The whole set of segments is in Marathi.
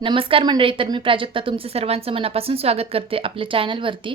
नमस्कार मंडळी, तर मी प्राजक्ता तुमचं सर्वांचं मनापासून स्वागत करते आपल्या चॅनलवरती।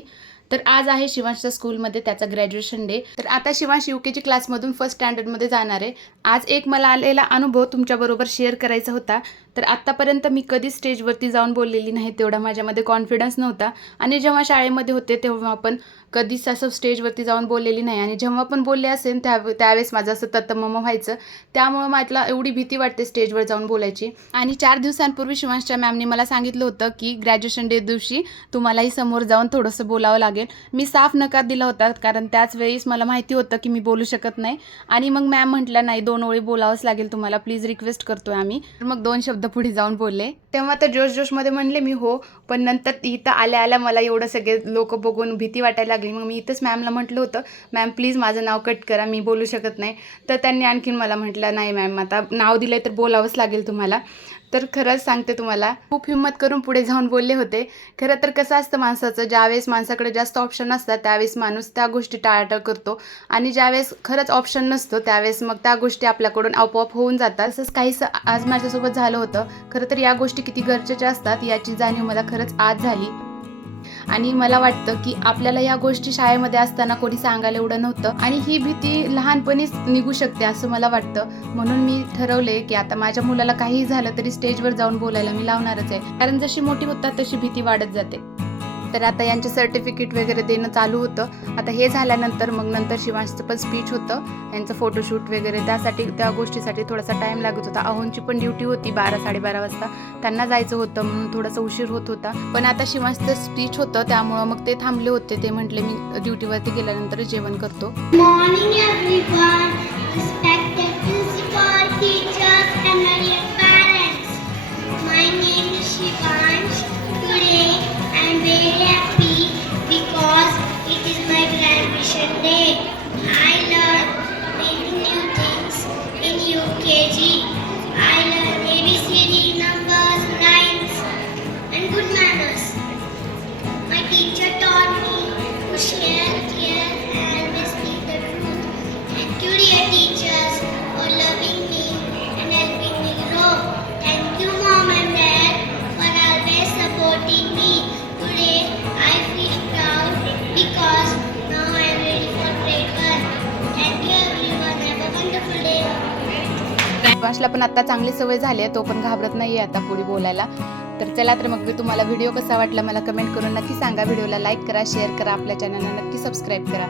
तर आज आहे शिवांशच्या स्कूलमध्ये त्याचा ग्रॅज्युएशन डे। तर आता शिवांश UKG क्लासमधून फर्स्ट स्टँडर्डमध्ये जाणार आहे। आज एक मला आलेला अनुभव तुमच्याबरोबर शेअर करायचा होता। तर आत्तापर्यंत मी कधी स्टेजवरती जाऊन बोललेली नाही, तेवढा माझ्यामध्ये कॉन्फिडन्स नव्हता। आणि जेव्हा शाळेमध्ये होते तेव्हा पण कधीच असं स्टेजवरती जाऊन बोललेली नाही, आणि जेव्हा पण बोलले असेल त्यावेळेस माझं असं तत्तमम व्हायचं। त्यामुळे मला एवढी भीती वाटते स्टेजवर जाऊन बोलायची। आणि 4 दिवसांपूर्वी शिवांशच्या मॅमने मला सांगितलं होतं की ग्रॅज्युएशन डे दिवशी तुम्हालाही समोर जाऊन थोडंसं बोलावं लागेल। मी साफ नकार दिला होता, कारण त्याच वेळेस मला माहिती होतं की मी बोलू शकत नाही। आणि मग मॅम म्हटल्या, नाही 2 ओळी बोलावंच लागेल तुम्हाला, प्लीज रिक्वेस्ट करतोय आम्ही। तर मग 2 शब्द पुढे जाऊन बोलले। तेव्हा तर जोशमध्ये म्हणले मी हो, पण नंतर इथं आल्या मला एवढं सगळे लोक बघून भीती वाटायला लागली। मग मी इथंच मॅमला म्हटलं होतं, मॅम प्लीज माझं नाव कट करा, मी बोलू शकत नाही। तर त्यांनी आणखीन मला म्हटलं, नाही मॅम आता नाव दिलंय तर बोलावंच लागेल तुम्हाला। तर खरंच सांगते तुम्हाला, खूप हिंमत करून पुढे जाऊन बोलले होते। खरं तर कसं असतं माणसाचं, ज्यावेळेस माणसाकडे जास्त ऑप्शन असतात त्यावेळेस माणूस त्या गोष्टी टाळाटाळ करतो, आणि ज्यावेळेस खरंच ऑप्शन नसतो त्यावेळेस मग त्या गोष्टी आपल्याकडून आपोआप होऊन जातात। तसंच काहीसं आज माझ्यासोबत झालं होतं। खरं तर या गोष्टी किती गरजेच्या असतात याची जाणीव मला खरंच आज झाली। आणि मला वाटतं की आपल्याला या गोष्टी शाळेमध्ये असताना कोणी सांगायला एवढं नव्हतं, आणि ही भीती लहानपणीच निघू शकते असं मला वाटतं। म्हणून मी ठरवले की आता माझ्या मुलाला काहीही झालं तरी स्टेजवर जाऊन बोलायला मी लावणारच आहे, कारण जशी मोठी होतात तशी भीती वाढत जाते। तर आता यांचे सर्टिफिकेट वगैरे देणं चालू होतं। आता हे झाल्यानंतर मग नंतर शिवांशचं पण स्पीच होतं, यांचं फोटोशूट वगैरे, त्या गोष्टीसाठी थोडासा टाईम लागत होता। अहोंची पण ड्युटी होती 12-12:30 वाजता, त्यांना जायचं होतं म्हणून थोडासा उशीर होत होता। पण आता शिवांशचं स्पीच होतं त्यामुळं मग ते थांबले होते। ते म्हटले मी ड्युटीवरती गेल्यानंतर जेवण करतो। Morning everyone, respected principal, teachers and my dear parents. My name is Shivansh. Today I am very happy because it is my graduation day. I learned many new things in UKG. I learned ABCD, numbers, rhymes and good manners. My teacher taught me to share, care and always speak the truth. Thank you dear teachers for loving me and helping me grow. Thank you mom and dad for always supporting me. Today I feel proud because now I am ready for grade 1. Thank you everyone. Have a wonderful day. शिवांशला पण आता चांगली सवय झाली आहे, तो पण घाबरत नाहीये आता पुढे बोलायला। तर चला, तर मग मी तुम्हाला व्हिडिओ कसा वाटला मला कमेंट करून नक्की सांगा। व्हिडिओला लाईक करा, शेअर करा, आपल्या चॅनलला नक्की सबस्क्राईब करा।